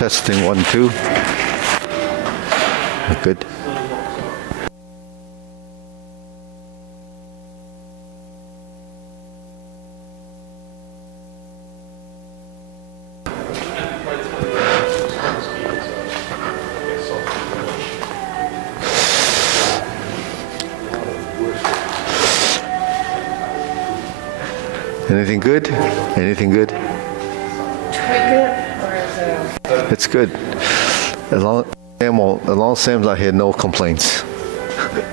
Testing 1, 2. Good. Anything good? Anything good? Tweak it, or is it? It's good. As long as Sam's not here, no complaints.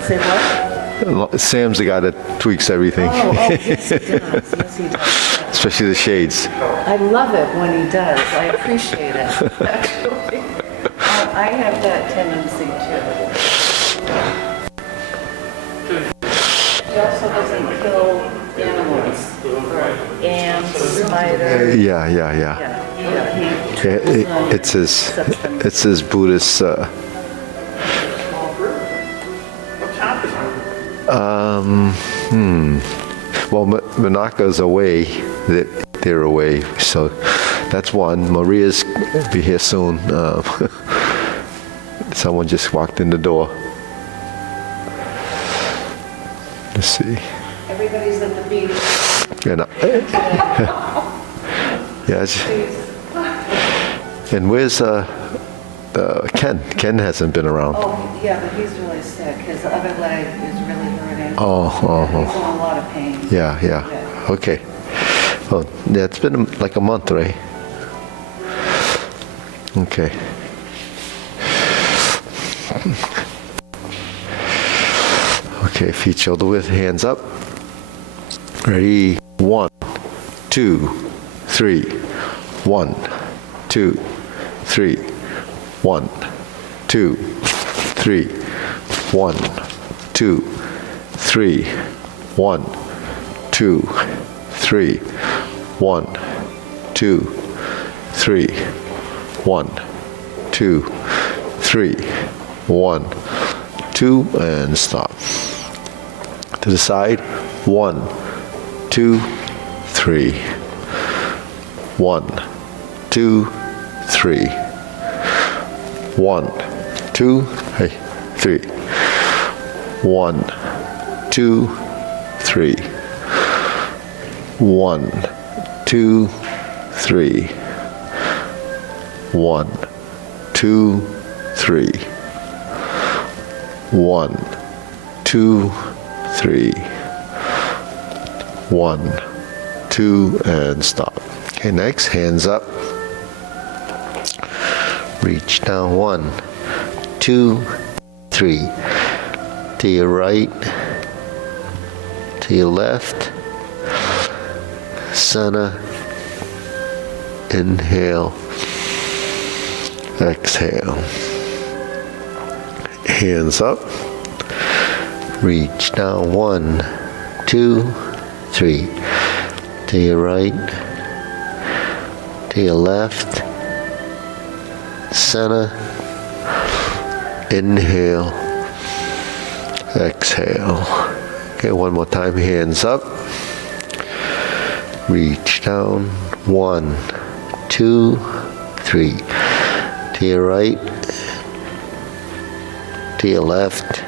Say what? Sam's the guy that tweaks everything. Oh, yes, he does. Yes, he does. Especially the shades. I love it when he does. I appreciate it, actually. I have that tendency too. He also doesn't kill animals, or ants, spiders. Yeah. Yeah, It's his Buddhist. Well, Manaka's away. They're away. So that's one. Maria's be here soon. Someone just walked in the door. Let's see. Everybody's at the beach. And, and where's Ken? Ken hasn't been around. Oh, yeah, but he's really sick. His other leg is really hurting. Oh. He's in a lot of pain. Yeah. Okay. Well, yeah, it's been like a month, right? Okay. Okay, feet shoulder width, hands up. Ready? 1, 2, 3. 1, 2, 3. 1, 2, 3. 1, 2, 3. 1, 2, 3. 1, 2, 3. 1, 2, 3. 1, 2, and stop. To the side. 1, 2, 3. 1, 2, 3. 1, 2, 3. 1, 2, 3. 1, 2, 3. 1, 2, 3. 1, 2, 3. 1, 2, and stop. Okay, next, hands up. Reach down. 1, 2, 3. To your right, to your left, center, inhale, exhale. Hands up. Reach down. 1, 2, 3. To your right, to your left, center, inhale, exhale. Okay, one more time, hands up. Reach down. 1, 2, 3. To your right, to your left,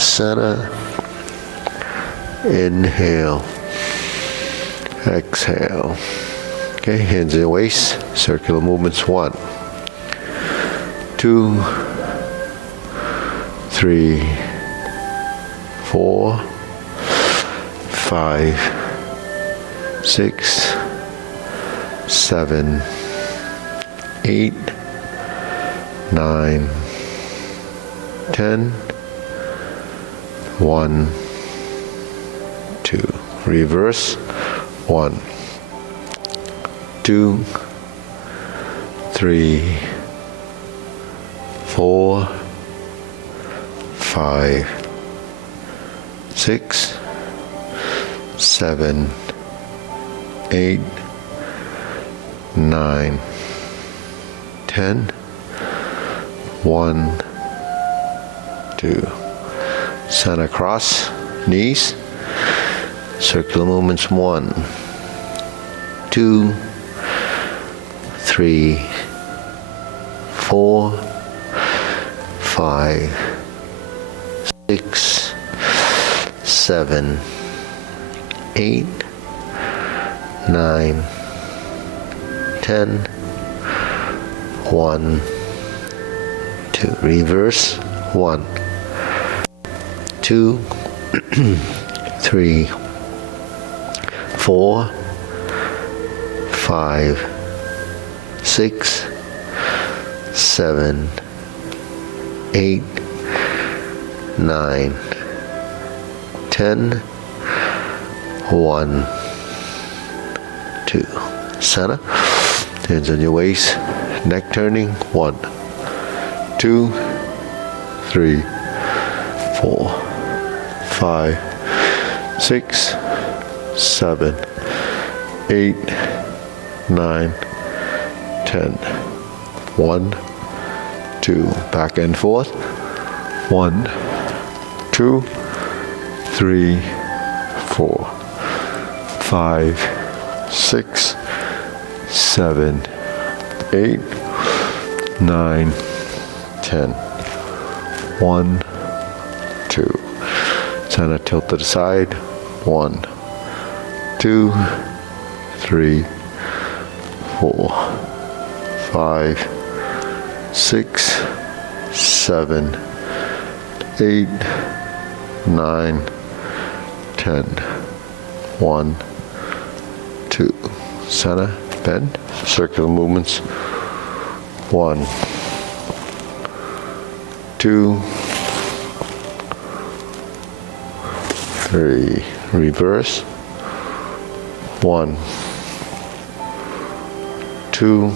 center, inhale, exhale. Okay, hands in your waist, circular movements. 1, 2, 3, 4, 5, 6, 7, 8, 9, 10. 1, 2. Reverse. 1, 2, 3, 4, 5, 6, 7, 8, 9, 10. 1, 2. Center cross, knees. Circular movements. 1, 2, 3, 4, 5, 6, 7, 8, 9, 10, 1, 2. Reverse. 1, 2, 3, 4, 5, 6, 7, 8, 9, 10, 1, 2. Center. Hands on your waist. Neck turning. 1, 2, 3, 4, 5, 6, 7, 8, 9, 10. 1, 2. Back and forth. 1, 2, 3, 4, 5, 6, 7, 8, 9, 10. 1, 2. Center tilt to the side. 1, 2, 3, 4, 5, 6, 7, 8, 9, 10. 1, 2. Center, bend, circular movements. 1, 2, 3. Reverse. 1, 2,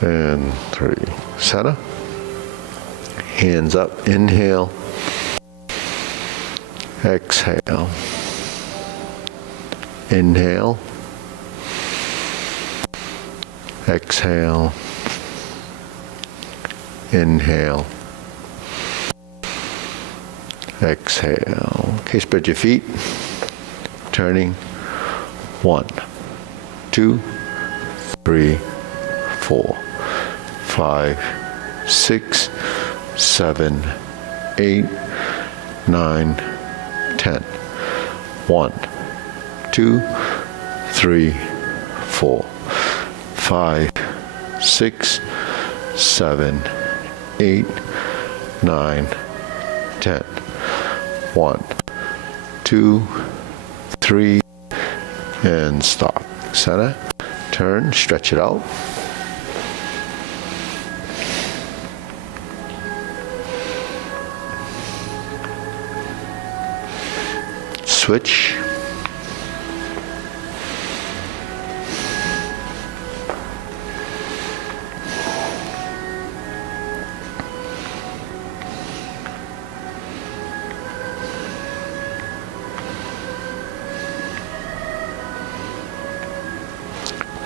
and 3. Center. Hands up. Inhale. Exhale. Inhale. Exhale. Inhale. Exhale. Okay, spread your feet. Turning. 1, 2, 3, 4, 5, 6, 7, 8, 9, 10. 1, 2, 3, 4, 5, 6, 7, 8, 9, 10. 1, 2, 3, and stop. Center. Turn. Stretch it out. Switch.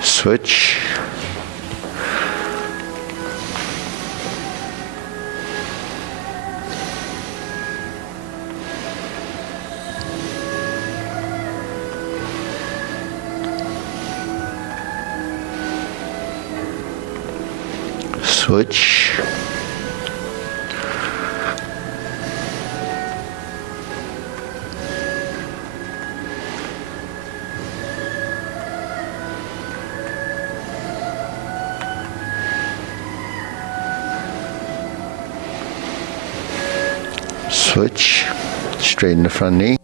Switch. Switch. Switch. Straighten the front knee.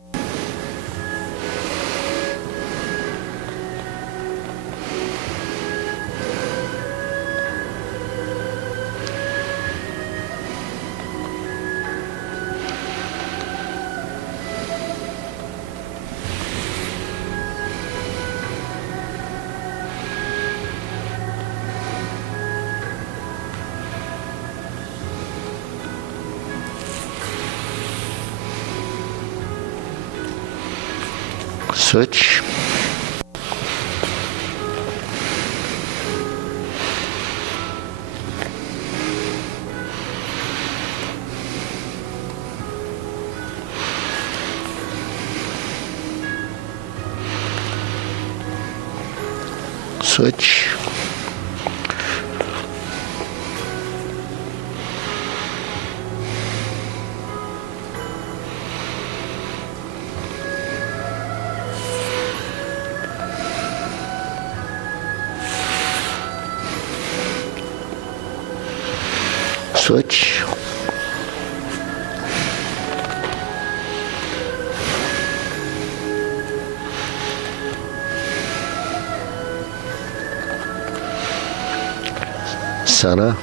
Switch. Switch. Switch. Center.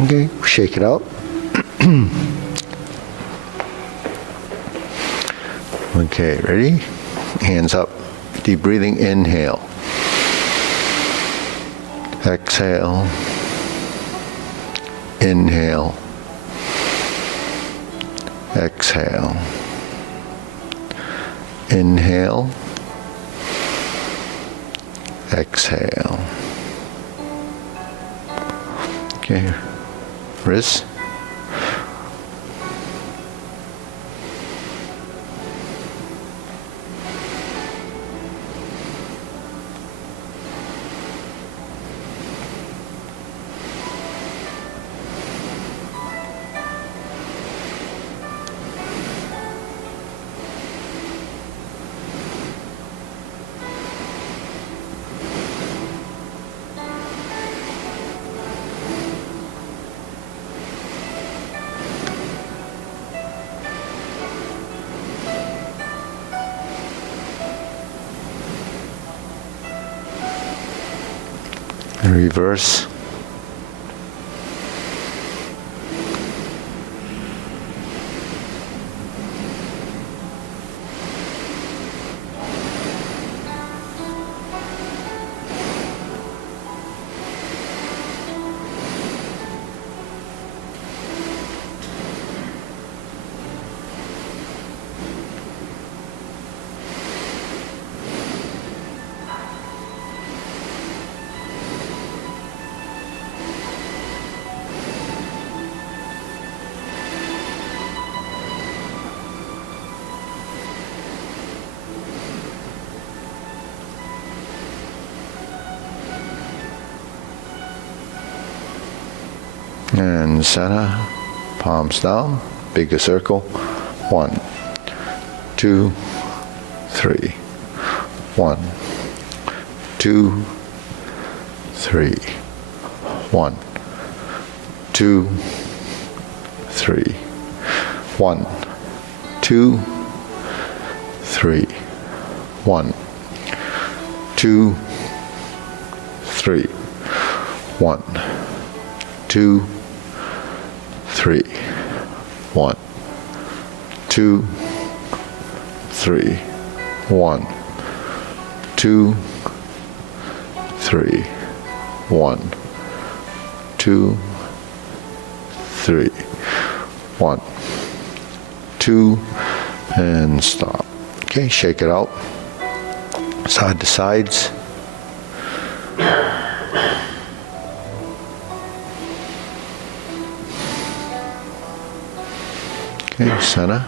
Okay, shake it out. Okay, ready? Hands up. Deep breathing, inhale. Exhale. Inhale. Exhale. Inhale. Exhale. Okay. Wrists. Reverse. And center, palms down, bigger circle. 1, 2, 3. 1, 2, 3. 1, 2, 3. 1, 2, 3. 1, 2, 3. 1, 2, 3. 1, 2, 3. 1, 2, 3. 1, 2, 3. 1, 2, and stop. Okay, shake it out. Side to sides. Okay, center.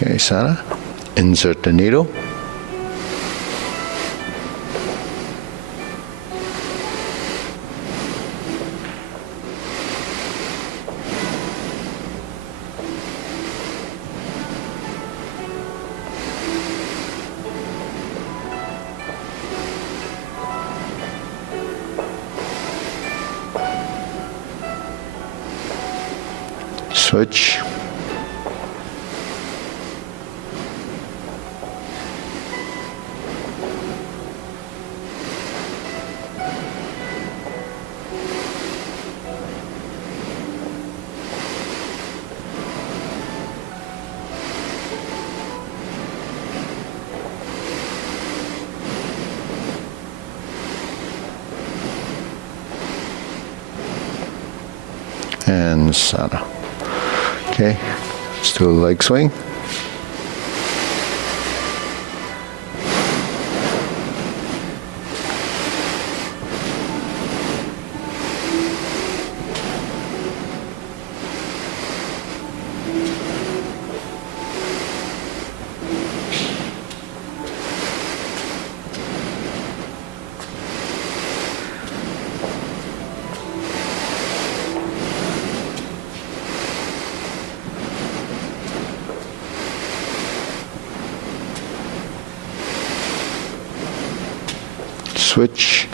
Okay, center. Insert the needle. Switch. And center. Okay, let's do a leg swing. Switch.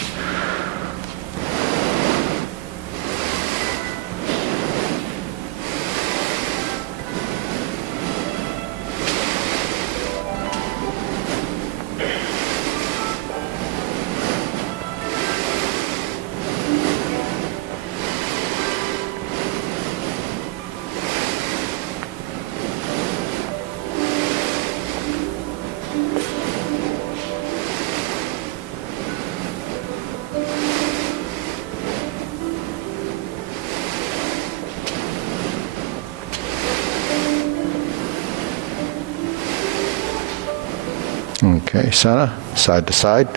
Okay, center, side to side.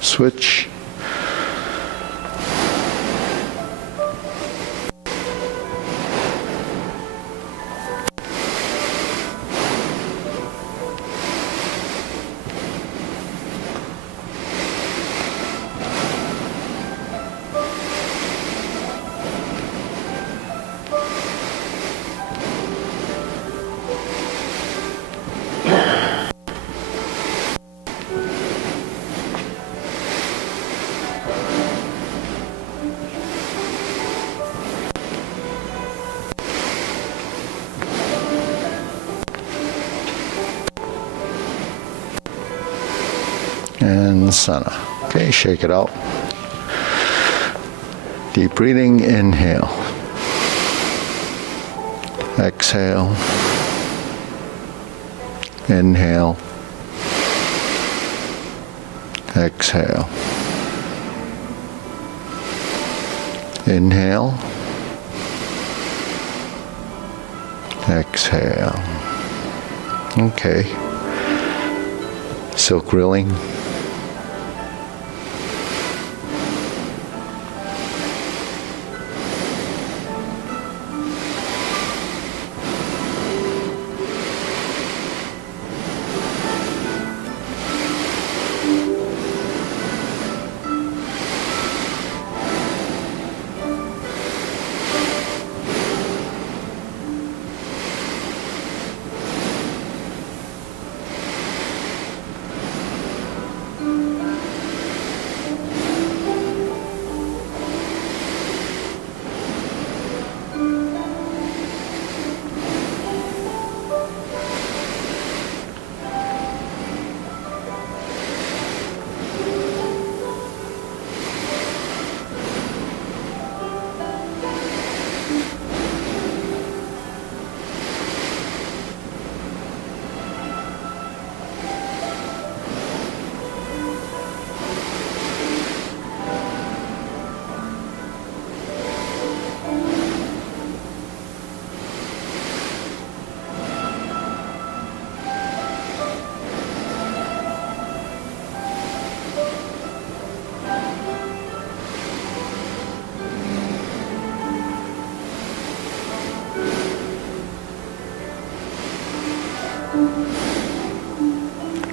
Switch. and center. Okay, shake it out. Deep breathing, inhale. Exhale. Inhale. Exhale. Inhale. Exhale. Okay. Silk rilling.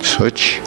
Switch.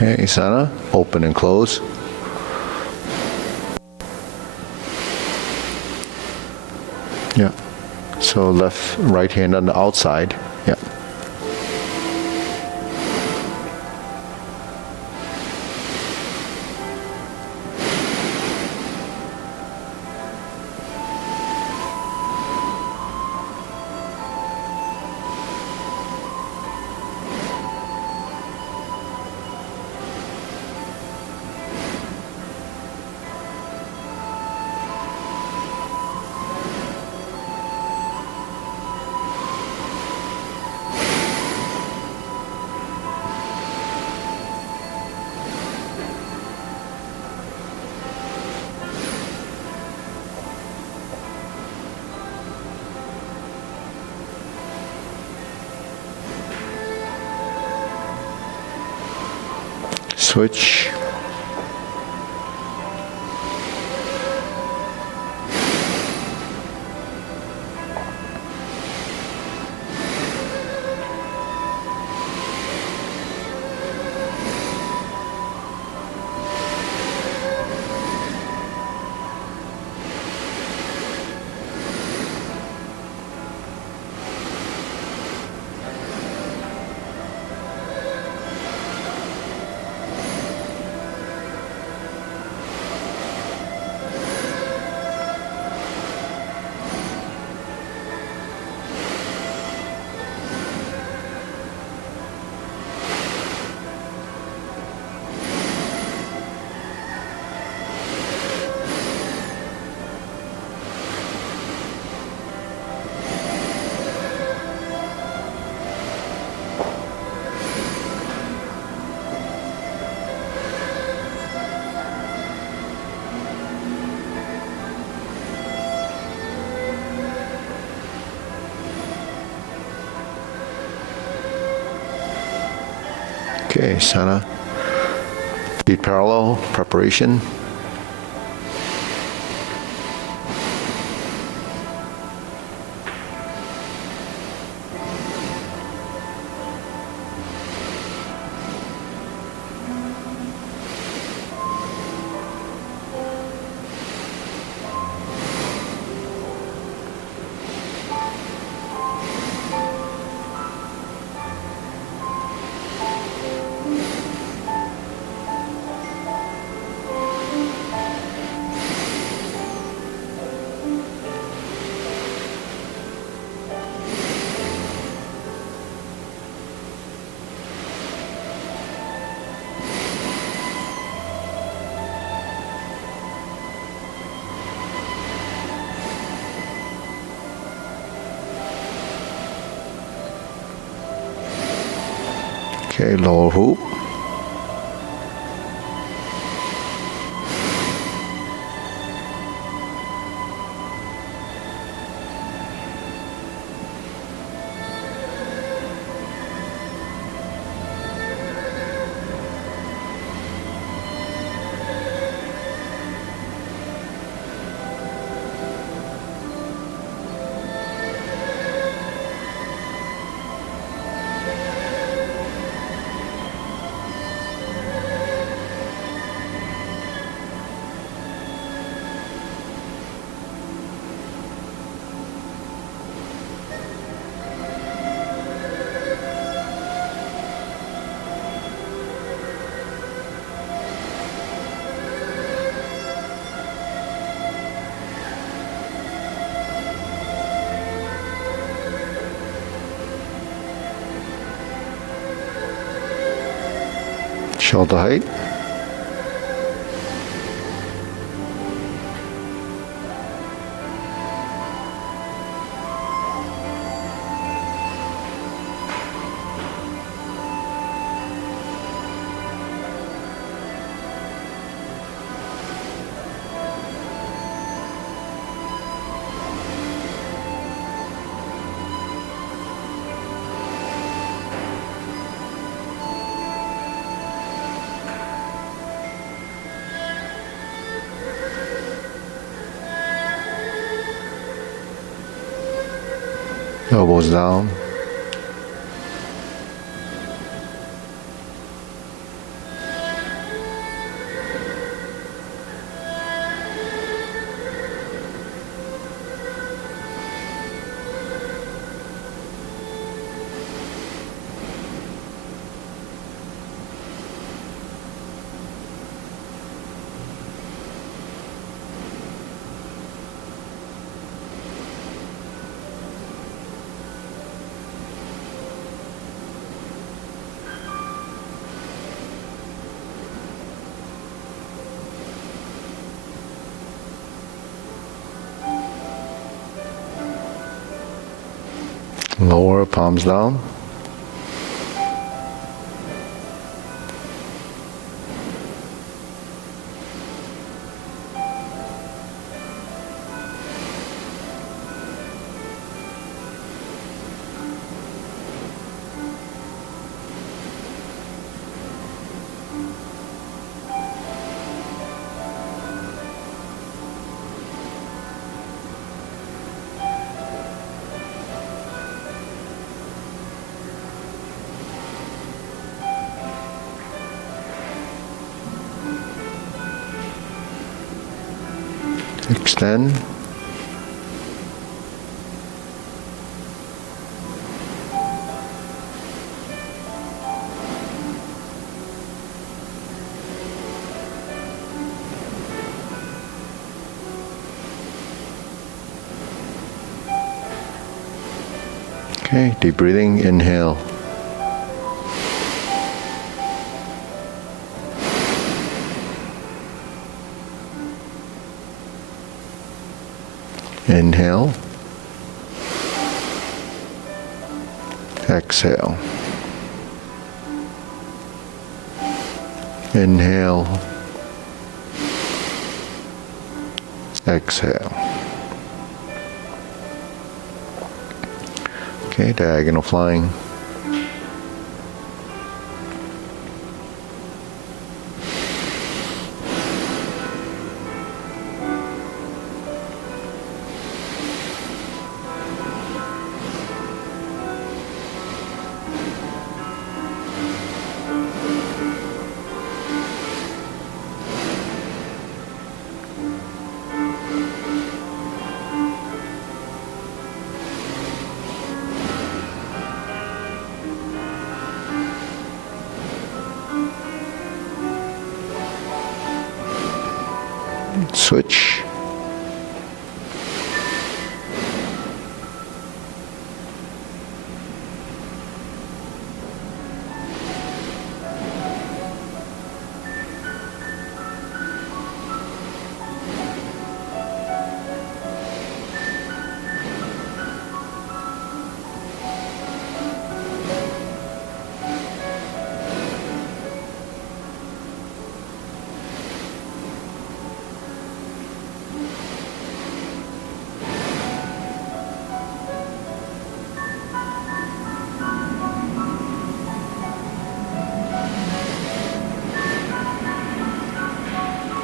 Okay, center, open and close. Yeah. So right hand on the outside. Yeah. Switch. Okay, Sana. Feet parallel, preparation. Okay, lower hoop. Shoulder height. Elbows down. Lower, palms down. Extend. Okay, deep breathing, inhale. Inhale. Exhale. Inhale. Exhale. Okay, diagonal flying. switch.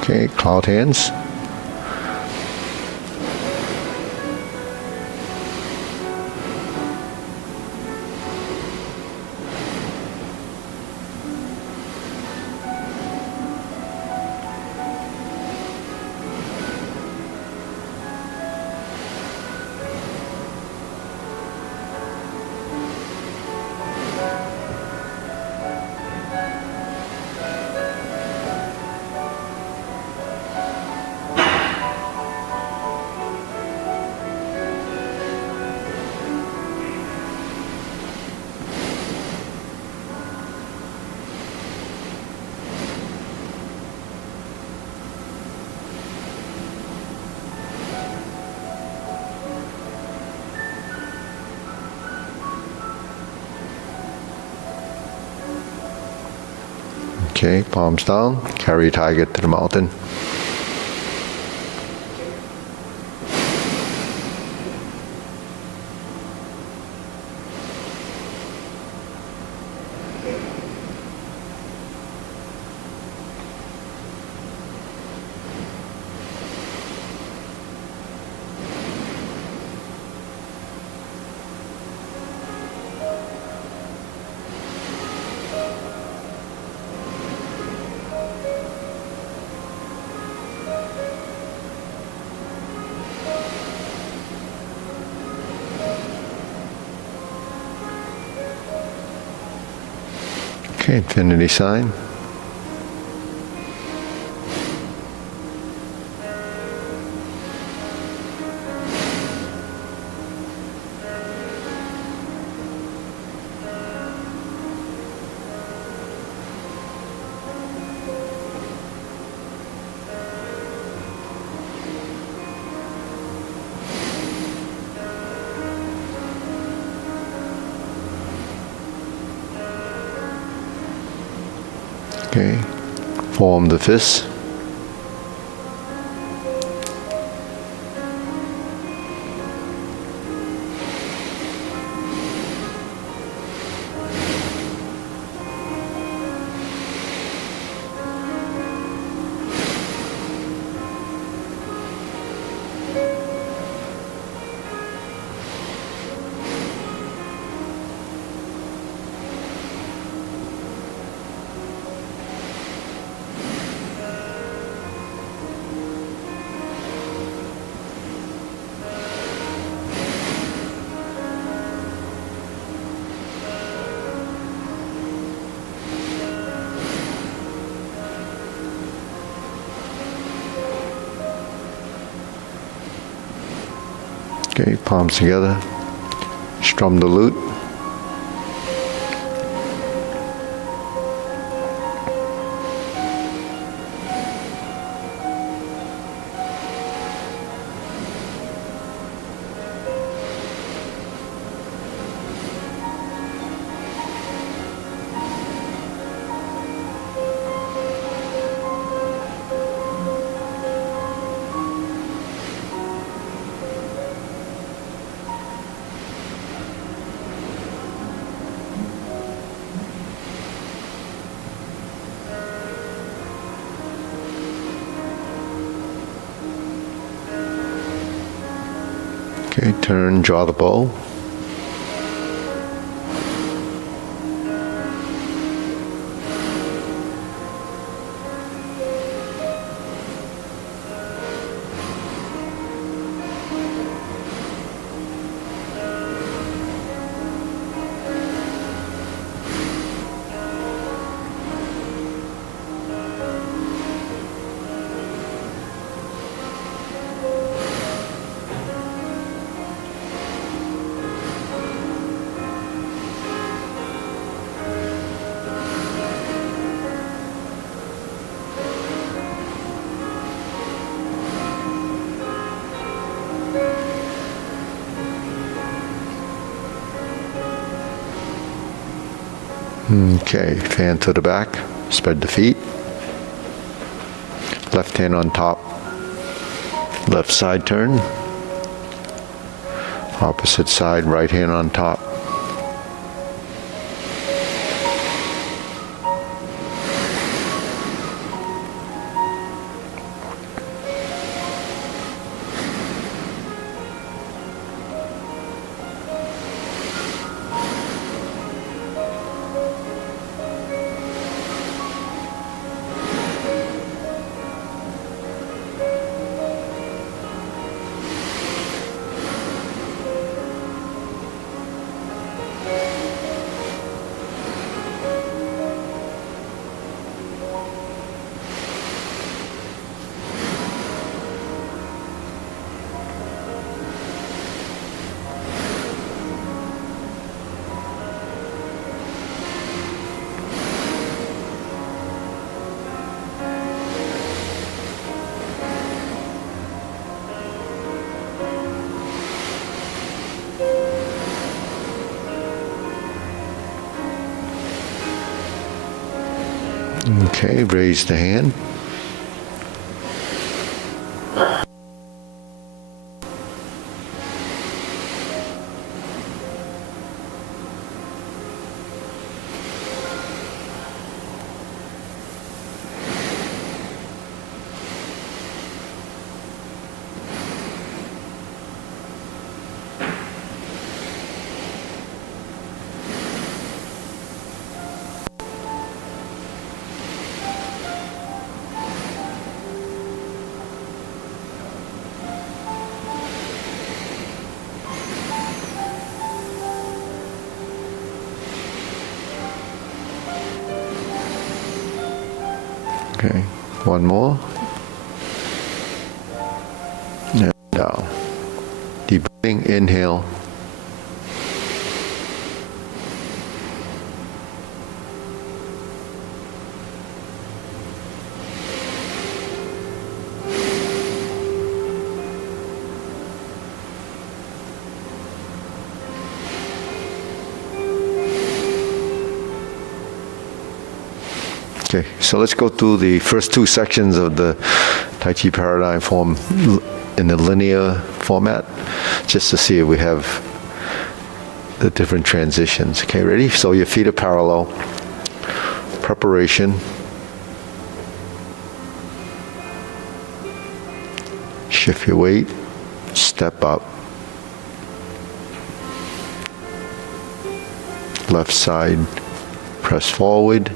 Okay, cloud hands. Okay, palms down, carry tiger to the mountain. Okay, infinity sign. Okay, form the fist. Okay, palms together. Strum the lute. Okay, turn, draw the bow. Okay, fan to the back, spread the feet. Left hand on top, left side turn. Opposite side, right hand on top. Okay, raise the hand. Okay, one more. And down. Deep breathing, inhale. Okay, so let's go through the first two sections of the Tai Chi Paradigm form in the linear format, just to see if we have the different transitions. Okay, ready? So your feet are parallel. Preparation. Shift your weight. Step up. Left side, press forward.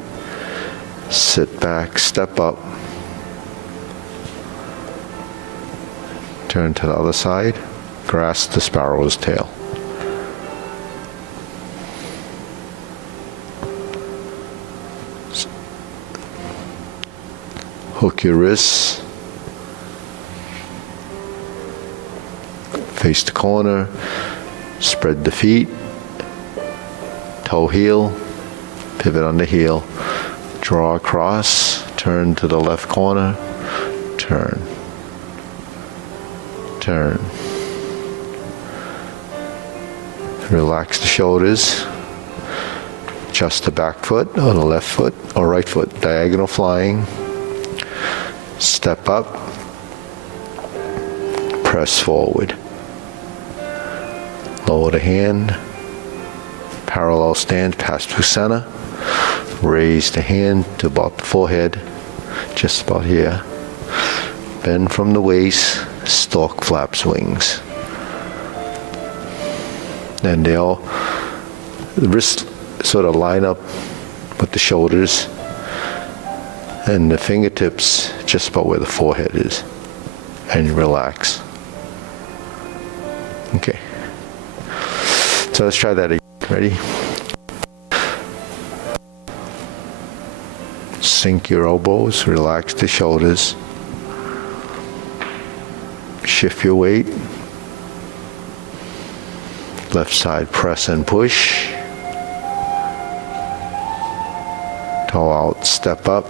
Sit back, step up. Turn to the other side. Grasp the sparrow's tail. Hook your wrists. Face the corner. Spread the feet. Toe heel. Pivot on the heel. Draw across, turn to the left corner, turn, turn. Relax the shoulders, adjust the back foot or the left foot or right foot, diagonal flying, step up, press forward. Lower the hand, parallel stand, pass through center. Raise the hand to about the forehead, just about here. Bend from the waist, stork flaps wings. And the wrists sort of line up with the shoulders, and the fingertips just about where the forehead is. And you relax. Okay. So let's try that again. Ready? Sink your elbows, relax the shoulders. Shift your weight. Left side, press and push. Toe out, step up.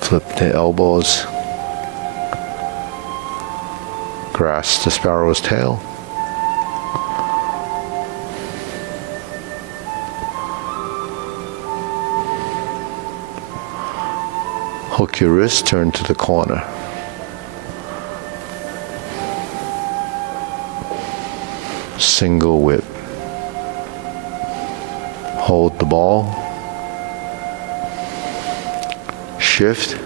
Flip the elbows. Grasp the sparrow's tail. Hook your wrist, turn to the corner. Single whip. Hold the ball. Shift.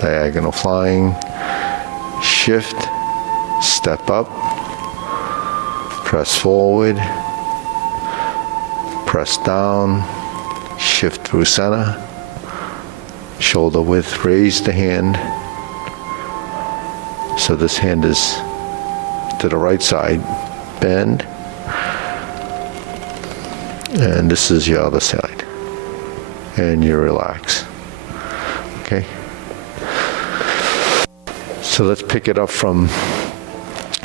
Diagonal flying. Shift. Step up. Press forward. Press down. Shift through center. Shoulder width, raise the hand. So this hand is to the right side. Bend. And this is your other side. And you relax. Okay? So let's pick it up from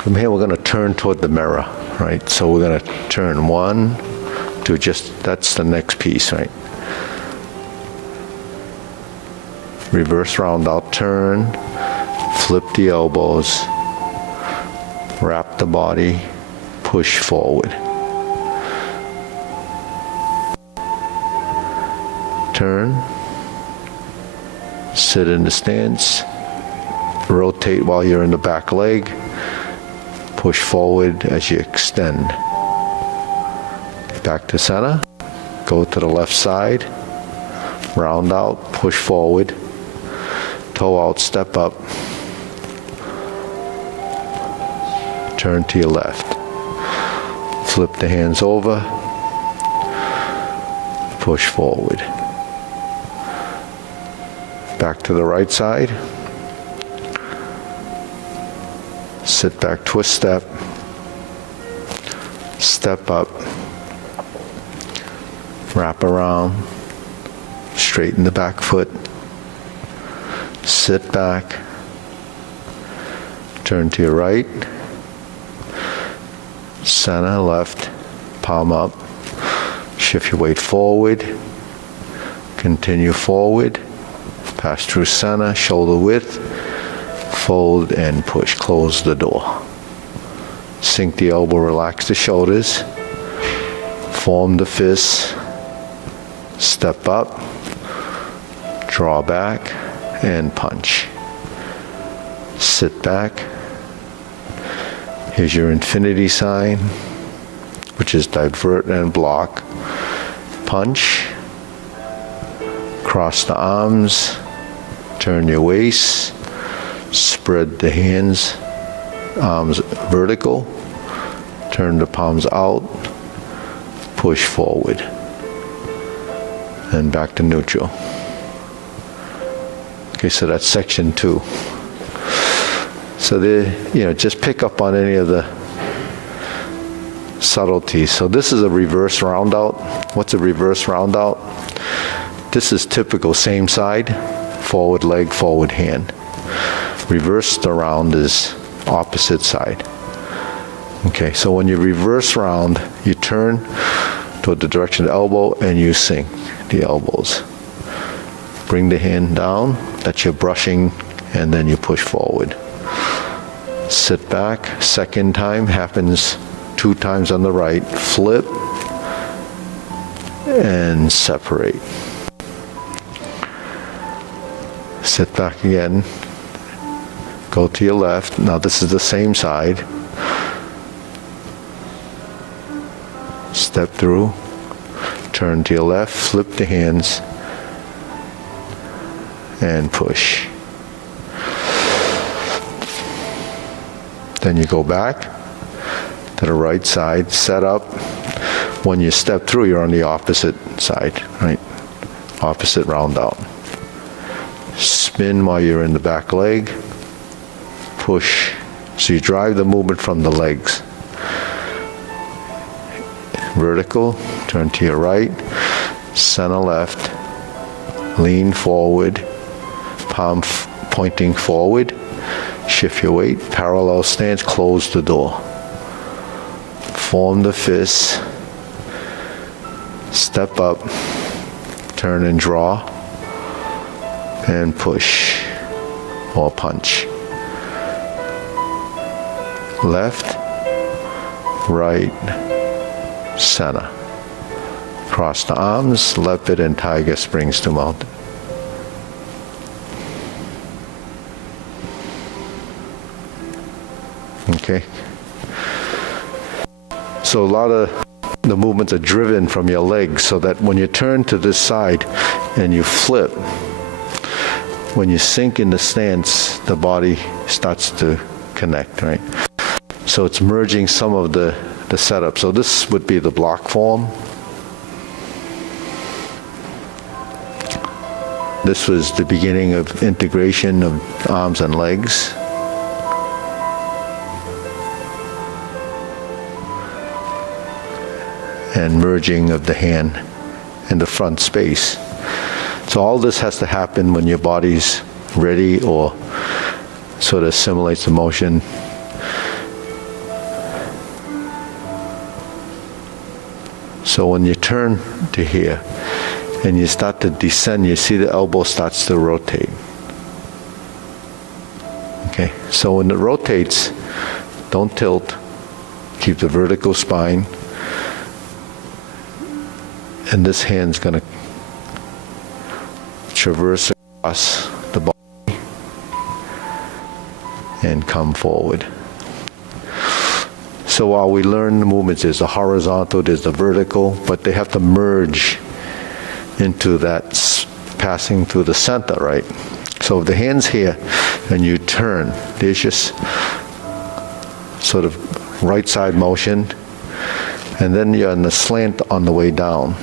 here. We're going to turn toward the mirror, right? So we're going to turn 1, 2, that's the next piece, right? Reverse round out, turn, flip the elbows, wrap the body, push forward. Turn, sit in the stance, rotate while you're in the back leg, push forward as you extend. Back to center, go to the left side, round out, push forward, toe out, step up, turn to your left, flip the hands over, push forward. Back to the right side, sit back, twist step, step up, wrap around, straighten the back foot, sit back, turn to your right, center, left, palm up, shift your weight forward, continue forward, pass through center, shoulder width, fold and push, close the door. Sink the elbow, relax the shoulders, form the fists, step up, draw back, and punch. Sit back. Here's your infinity sign, which is divert and block. Punch. Cross the arms. Turn your waist. Spread the hands. Arms vertical. Turn the palms out. Push forward. And back to neutral. Okay, so that's section 2. So just pick up on any of the subtleties. So this is a reverse round out. What's a reverse round out? This is typical, same side, forward leg, forward hand. Reverse the round is opposite side. Okay, so when you reverse round, you turn toward the direction of the elbow and you sink the elbows. Bring the hand down, that's your brushing, and then you push forward. Sit back, second time happens 2 times on the right, flip, and separate. Sit back again, go to your left, now this is the same side. Step through, turn to your left, flip the hands, and push. Then you go back to the right side, set up. When you step through, you're on the opposite side, right? Opposite round out. Spin while you're in the back leg. Push. So you drive the movement from the legs. Vertical, turn to your right, center left, lean forward, palm pointing forward, shift your weight, parallel stance, close the door. Form the fists, step up, turn and draw, and push or punch. Left, right, center. Cross the arms, leopard and tiger springs to mountain. okay? So a lot of the movements are driven from your legs, so that when you turn to this side and you flip, when you sink in the stance, the body starts to connect, right? So it's merging some of the setup. So this would be the block form. This was the beginning of integration of arms and legs. And merging of the hand in the front space. So all this has to happen when your body's ready or sort of simulates the motion. So when you turn to here and you start to descend, you see the elbow starts to rotate. Okay, so when it rotates, don't tilt, keep the vertical spine, and this hand's going to traverse across the body and come forward. So while we learn the movements, there's the horizontal, there's the vertical, but they have to merge into that passing through the center, right? So if the hand's here and you turn, there's just sort of right side motion, and then you're in the slant on the way down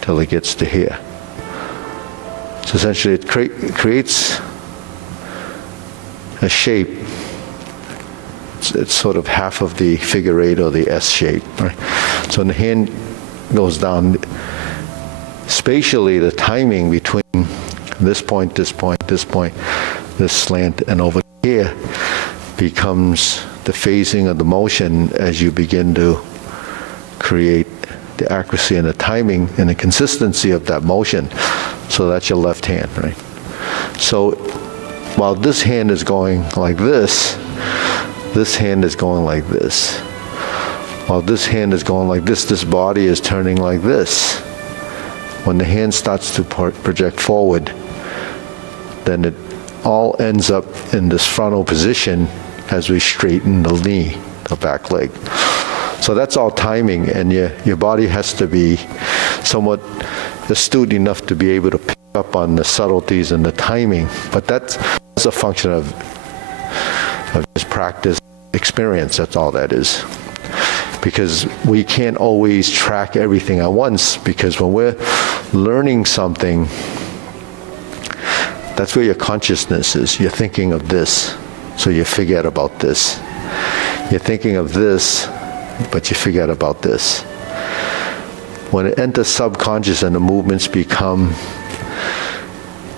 till it gets to here. So essentially it creates a shape. It's sort of half of the figure eight or the S shape, right? So when the hand goes down, spatially the timing between this point, this point, this point, this slant, and over here becomes the phasing of the motion as you begin to create the accuracy and the timing and the consistency of that motion. So that's your left hand, right? So while this hand is going like this hand is going like this. While this hand is going like this body is turning like this. When the hand starts to project forward, then it all ends up in this frontal position as we straighten the knee, the back leg. So that's all timing, and your body has to be somewhat astute enough to be able to pick up on the subtleties and the timing. But that's a function of just practice, experience. That's all that is. Because we can't always track everything at once, because when we're learning something, that's where your consciousness is. You're thinking of this, so you forget about this. You're thinking of this, but you forget about this. When it enters subconscious and the movements become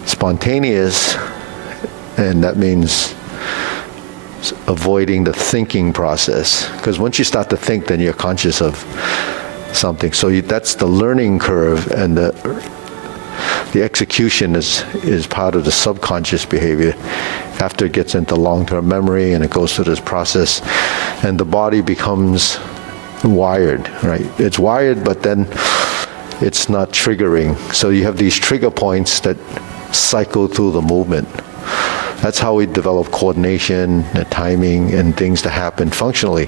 spontaneous, and that means avoiding the thinking process. Because once you start to think, then you're conscious of something. So that's the learning curve, and the execution is part of the subconscious behavior. After it gets into long-term memory and it goes through this process, and the body becomes wired, right? It's wired, but then it's not triggering. So you have these trigger points that cycle through the movement. That's how we develop coordination, and timing, and things to happen functionally.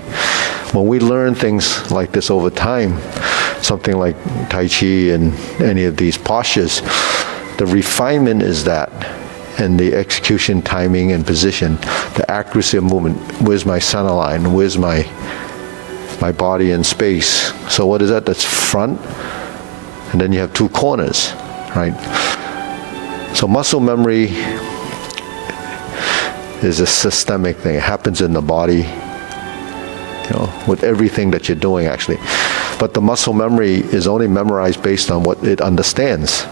When we learn things like this over time, something like Tai Chi and any of these postures, the refinement is that, and the execution, timing, and position, the accuracy of movement. Where's my center line? Where's my body in space? So what is that? That's front, and then you have two corners, right? So muscle memory is a systemic thing. It happens in the body, with everything that you're doing, actually. But the muscle memory is only memorized based on what it understands.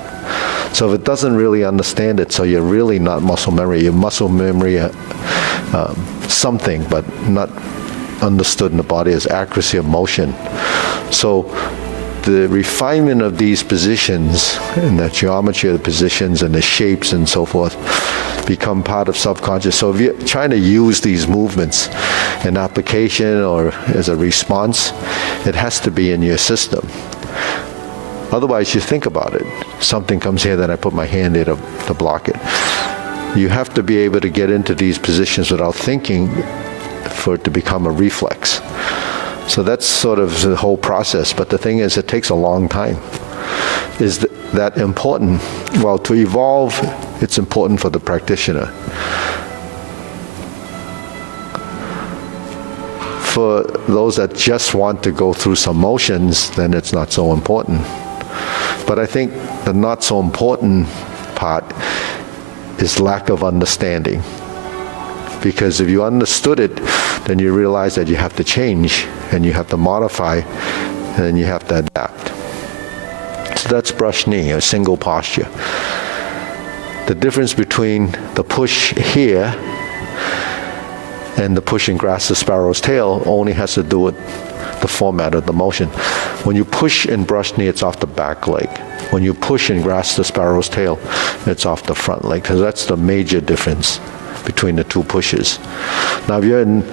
So if it doesn't really understand it, so you're really not muscle memory. You're muscle memory something, but not understood in the body as accuracy of motion. So the refinement of these positions and the geometry of the positions and the shapes and so forth become part of subconscious. So if you're trying to use these movements in application or as a response, it has to be in your system. Otherwise, you think about it. Something comes here, then I put my hand here to block it. you have to be able to get into these positions without thinking for it to become a reflex. So that's sort of the whole process. But the thing is, it takes a long time. Is that important? Well, to evolve, it's important for the practitioner. For those that just want to go through some motions, then it's not so important. But I think the not so important part is lack of understanding. Because if you understood it, then you realize that you have to change, and you have to modify, and then you have to adapt. So that's brush knee, a single posture. The difference between the push here and the push and grasp the sparrow's tail only has to do with the format of the motion. When you push and brush knee, it's off the back leg. When you push and grasp the sparrow's tail, it's off the front leg. Because that's the major difference between the two pushes. Now, if you're in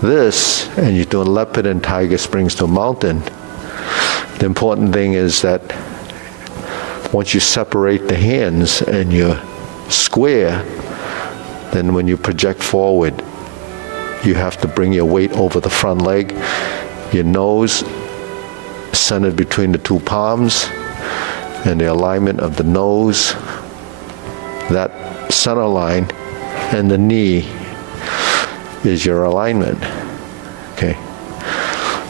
this and you're doing leopard and tiger springs to mountain, the important thing is that once you separate the hands and you square, then when you project forward, you have to bring your weight over the front leg, your nose centered between the two palms, and the alignment of the nose, that center line, and the knee is your alignment. Okay.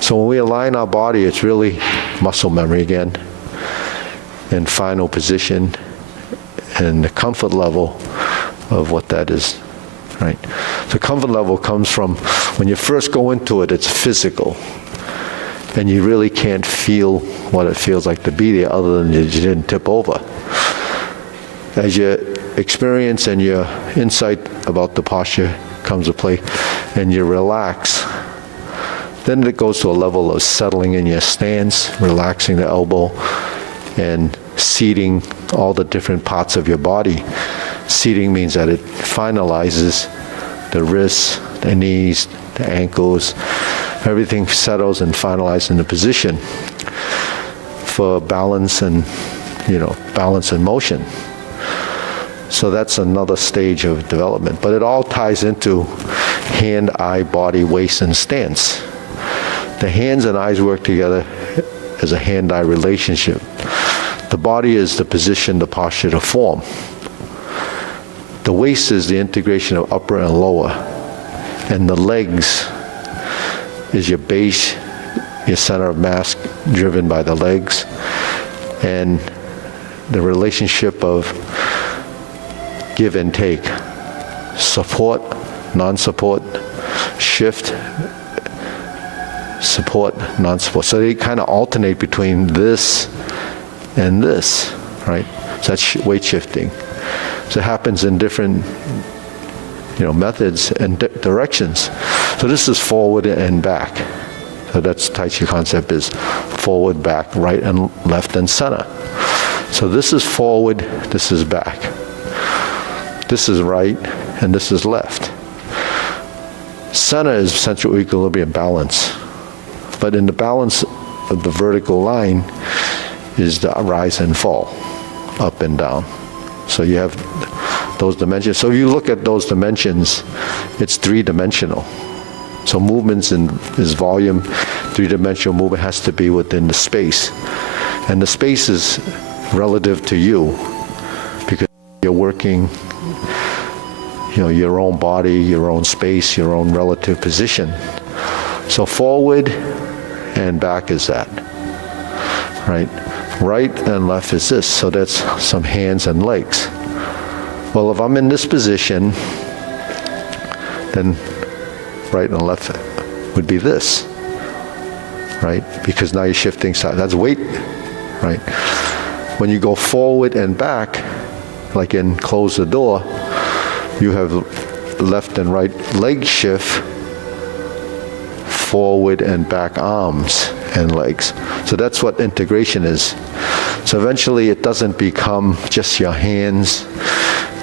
So when we align our body, it's really muscle memory again, and final position, and the comfort level of what that is, right? The comfort level comes from when you first go into it, it's physical, and you really can't feel what it feels like to be there other than you didn't tip over. As your experience and your insight about the posture comes to play, and you relax, then it goes to a level of settling in your stance, relaxing the elbow, and seating all the different parts of your body. Seating means that it finalizes the wrists, the knees, the ankles, everything settles and finalizes in the position for balance and, balance and motion. So that's another stage of development. But it all ties into hand, eye, body, waist, and stance. The hands and eyes work together as a hand-eye relationship. The body is the position, the posture, the form. The waist is the integration of upper and lower. And the legs is your base, your center of mass driven by the legs. And the relationship of give and take. Support, non-support, shift, support, non-support. So they kind of alternate between this and this, right? So that's weight shifting. So it happens in different, methods and directions. So this is forward and back. So that's Tai Chi concept is forward, back, right and left and center. So this is forward, this is back. This is right and this is left. Center is central equilibrium balance. But in the balance of the vertical line is the rise and fall, up and down. So you have those dimensions. So if you look at those dimensions, it's three-dimensional. So movements is volume, three-dimensional movement has to be within the space. And the space is relative to you because you're working, your own body, your own space, your own relative position. So forward and back is that, right? Right and left is this, so that's some hands and legs. Well, if I'm in this position, then right and left would be this, right? Because now you're shifting side, that's weight, right? When you go forward and back, like in close the door, you have left and right leg shift, forward and back arms and legs. So that's what integration is. So eventually it doesn't become just your hands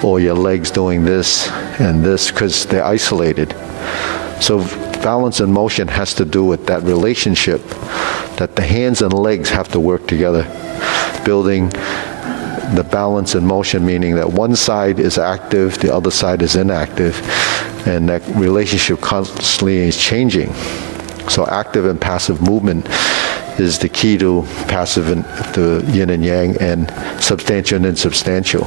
or your legs doing this and this because they're isolated. So balance and motion has to do with that relationship that the hands and legs have to work together, building the balance in motion, meaning that one side is active, the other side is inactive, and that relationship constantly is changing. So active and passive movement is the key to passive and the yin and yang, and substantial and insubstantial.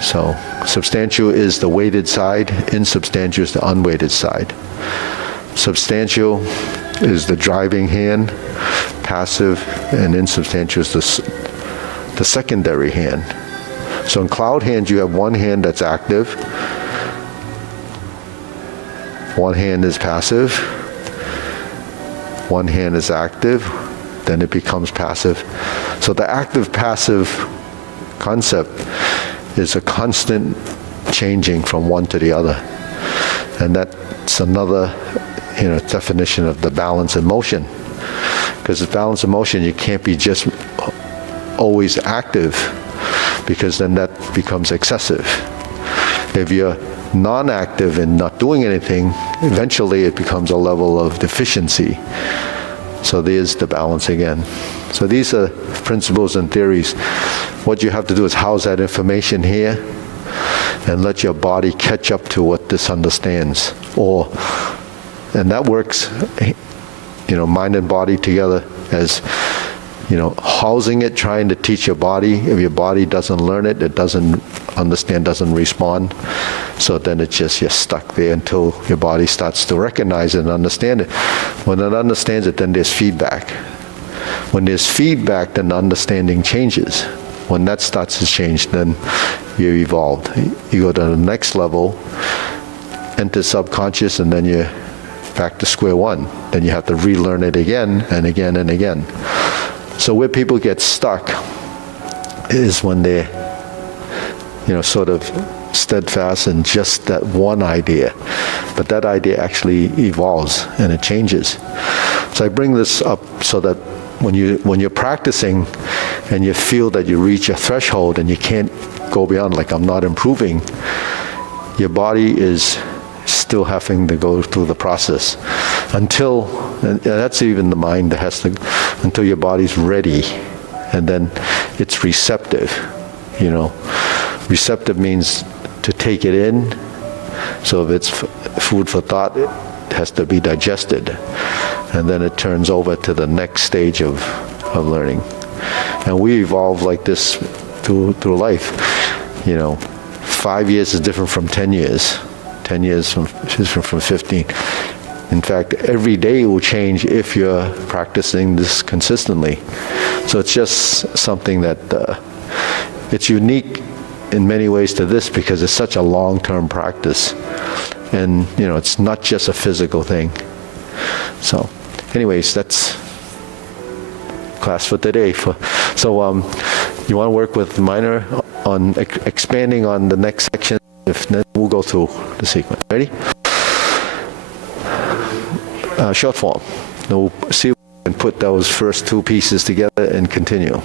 So substantial is the weighted side, insubstantial is the unweighted side. Substantial is the driving hand, passive, and insubstantial is the secondary hand. So in cloud hands, you have one hand that's active, one hand is passive, one hand is active, then it becomes passive. So the active-passive concept is a constant changing from one to the other. And that's another definition of the balance in motion. Because with balance in motion, you can't be just always active, because then that becomes excessive. If you're non-active and not doing anything, eventually it becomes a level of deficiency. So there's the balance again. So these are principles and theories. What you have to do is house that information here and let your body catch up to what this understands. And that works, mind and body together as, housing it, trying to teach your body. If your body doesn't learn it, it doesn't understand, doesn't respond. So then it's just, you're stuck there until your body starts to recognize it and understand it. When it understands it, then there's feedback. When there's feedback, then the understanding changes. When that starts to change, then you're evolved. You go to the next level, enter subconscious, and then you're back to square one. Then you have to relearn it again and again and again. So where people get stuck is when they're, sort of steadfast in just that one idea. But that idea actually evolves and it changes. So I bring this up so that when you're practicing and you feel that you reach a threshold and you can't go beyond, like I'm not improving, your body is still having to go through the process until, and that's even the mind that has to, until your body's ready, and then it's receptive. Receptive means to take it in. So if it's food for thought, it has to be digested, and then it turns over to the next stage of learning. And we evolve like this through life. 5 years is different from 10 years. 10 years is different from 15. In fact, every day will change if you're practicing this consistently. So it's just something that it's unique in many ways to this, because it's such a long-term practice. And, it's not just a physical thing. So anyways, that's class for today. So you want to work with Minor on expanding on the next section? If then we'll go through the sequence. Ready? Short form. We'll see if we can put those first two pieces together and continue.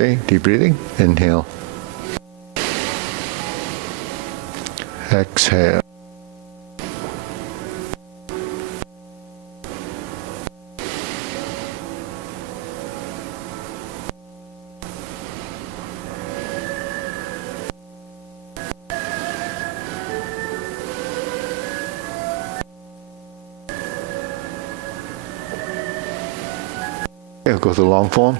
Okay, deep breathing. Inhale. Exhale. Okay, go to long form.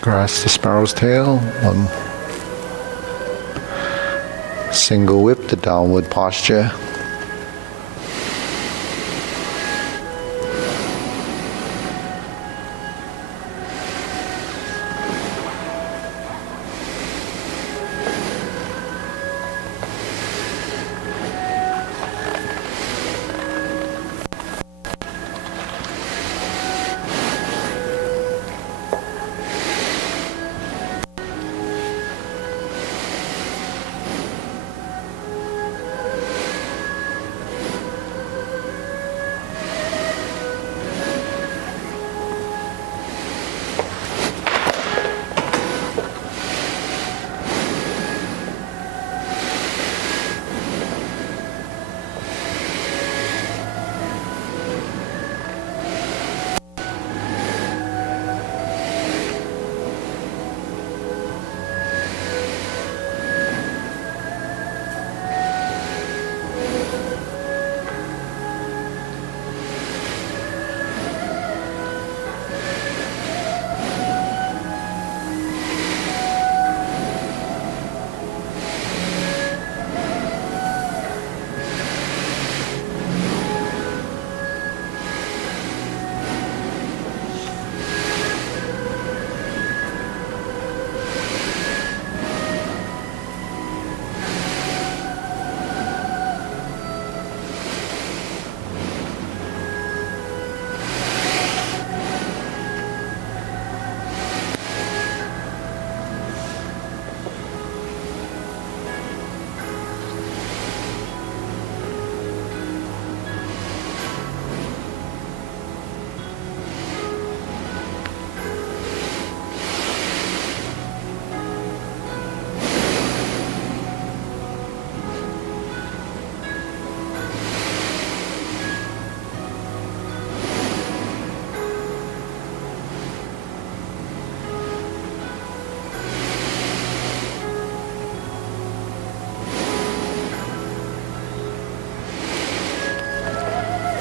Grasp the sparrow's tail. One. Single whip, the downward posture.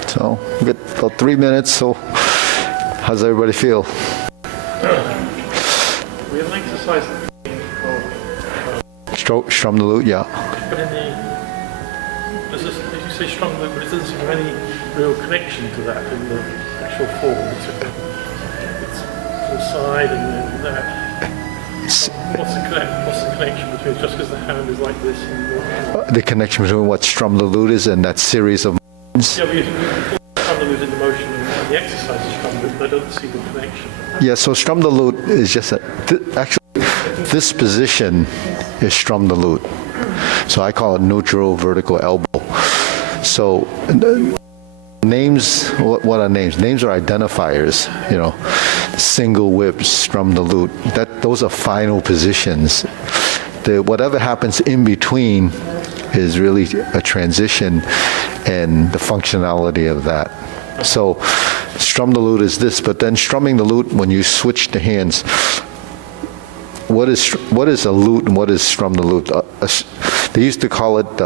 So we get about 3 minutes, so how's everybody feel? We have an exercise called, Strum the lute, yeah. but in the, as you say strum the lute, but it doesn't seem to have any real connection to that in the actual form. It's to the side and then that. What's the connection between it? Just because the hand is like this and The connection between what strum the lute is and that series of motions. yeah, we strum the lute in the motion and the exercise is strum the lute, but I don't see the connection. Yeah, so strum the lute is just actually this position is strum the lute. So I call it neutral vertical elbow. So names, what are names? Names are identifiers, you know. Single whips, strum the lute. Those are final positions. Whatever happens in between is really a transition and the functionality of that. So strum the lute is this, but then strumming the lute, when you switch the hands, what is a lute and what is strum the lute? They used to call it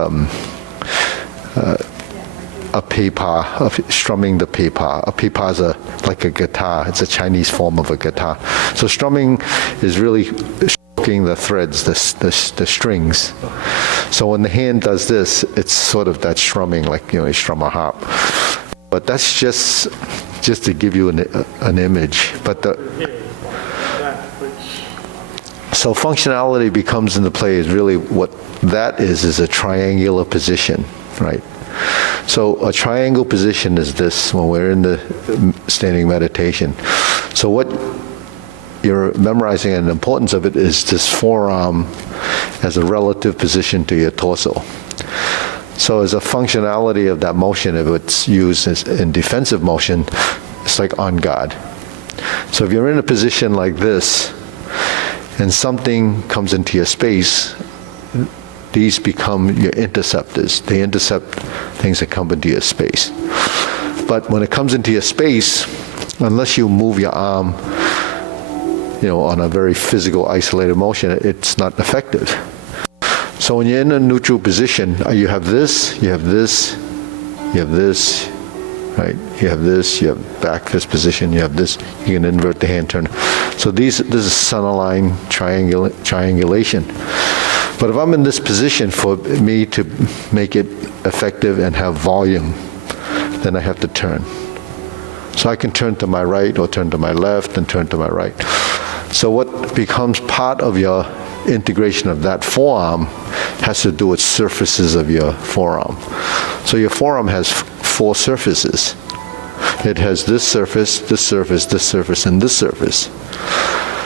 a peipa, strumming the peipa. A peipa is like a guitar. It's a Chinese form of a guitar. So strumming is really stroking the threads, the strings. So when the hand does this, it's sort of that strumming, like, you know, you strum a harp. But that's just to give you an image. But so functionality becomes into play is really what that is a triangular position, right? So a triangle position is this when we're in the standing meditation. So what you're memorizing and the importance of it is this forearm as a relative position to your torso. So as a functionality of that motion, if it's used in defensive motion, it's like on guard. So if you're in a position like this and something comes into your space, these become your interceptors. They intercept things that come into your space. But when it comes into your space, unless you move your arm, you know, on a very physical, isolated motion, it's not effective. So when you're in a neutral position, you have this, you have this, you have this, right? You have this, you have back fist position, you have this, you can invert the hand turn. So this is center-line triangulation. But if I'm in this position, for me to make it effective and have volume, then I have to turn. So I can turn to my right or turn to my left and turn to my right. So what becomes part of your integration of that forearm has to do with surfaces of your forearm. So your forearm has 4 surfaces. It has this surface, this surface, this surface, and this surface.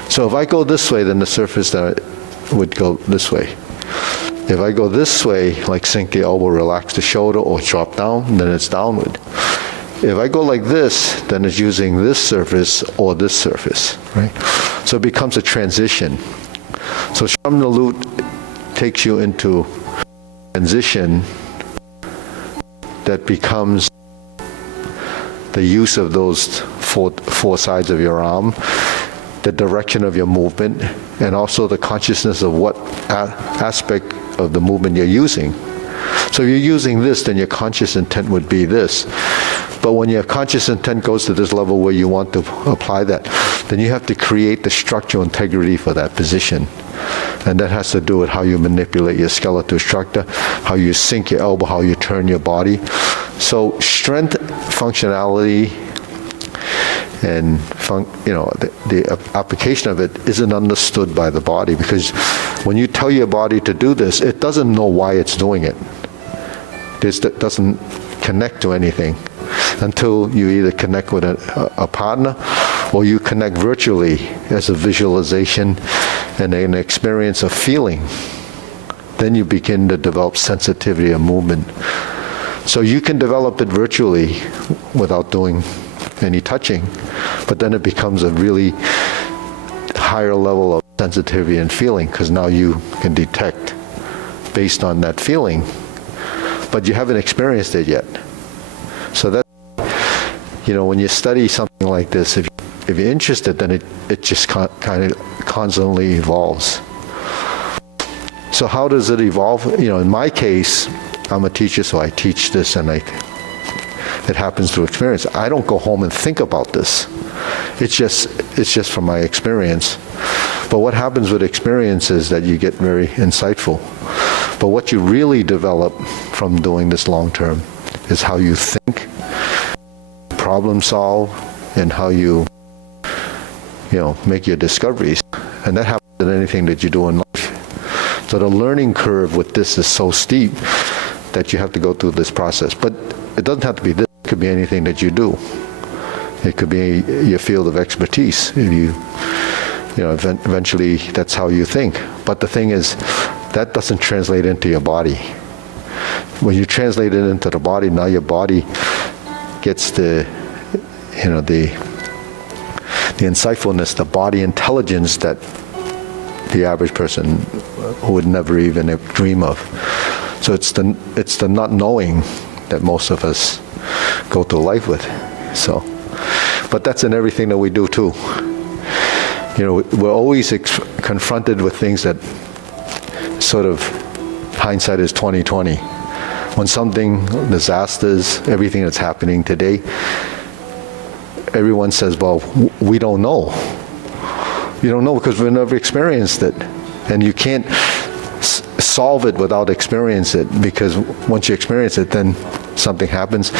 So if I go this way, then the surface that would go this way. If I go this way, like sink the elbow, relax the shoulder, or drop down, then it's downward. If I go like this, then it's using this surface or this surface, right? So it becomes a transition. So Sham the Lut takes you into transition that becomes the use of those four sides of your arm, the direction of your movement, and also the consciousness of what aspect of the movement you're using. So if you're using this, then your conscious intent would be this. But when your conscious intent goes to this level where you want to apply that, then you have to create the structural integrity for that position. And that has to do with how you manipulate your skeletal structure, how you sink your elbow, how you turn your body. So strength, functionality, and the application of it isn't understood by the body, because when you tell your body to do this, it doesn't know why it's doing it. This doesn't connect to anything until you either connect with a partner or you connect virtually as a visualization and an experience of feeling. Then you begin to develop sensitivity of movement. So you can develop it virtually without doing any touching, but then it becomes a really higher level of sensitivity and feeling, because now you can detect based on that feeling, but you haven't experienced it yet. So that, when you study something like this, if you're interested, then it just kind of constantly evolves. So how does it evolve? In my case, I'm a teacher, so I teach this, and it happens through experience. I don't go home and think about this. It's just from my experience. But what happens with experience is that you get very insightful. But what you really develop from doing this long term is how you think, problem solve, and how you make your discoveries. And that happens in anything that you do in life. So the learning curve with this is so steep that you have to go through this process. But it doesn't have to be this. It could be anything that you do. It could be your field of expertise. If eventually that's how you think. But the thing is, that doesn't translate into your body. When you translate it into the body, now your body gets the insightfulness, the body intelligence that the average person would never even dream of. So it's the not knowing that most of us go through life with. So, but that's in everything that we do too. We're always confronted with things that sort of hindsight is 20/20. When something, disasters, everything that's happening today, everyone says, well, we don't know. You don't know because we've never experienced it. And you can't solve it without experience it, because once you experience it, then something happens.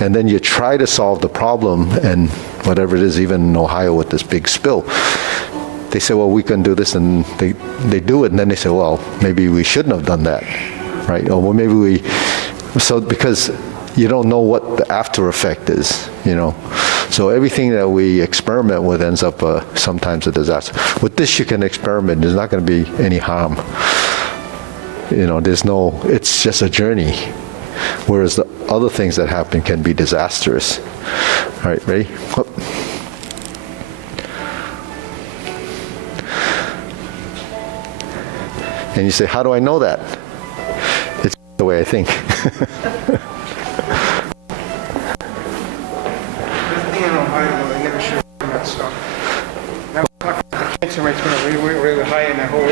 And then you try to solve the problem, and whatever it is, even in Ohio with this big spill, they say, well, we can do this, and they do it, and then they say, well, maybe we shouldn't have done that, right? Or well, maybe because you don't know what the after effect is, So everything that we experiment with ends up sometimes a disaster. With this, you can experiment. There's not going to be any harm. It's just a journey. Whereas the other things that happen can be disastrous. All right, ready? Whoop. And you say, how do I know that? It's the way I think. Cancer rates went really high in the whole area.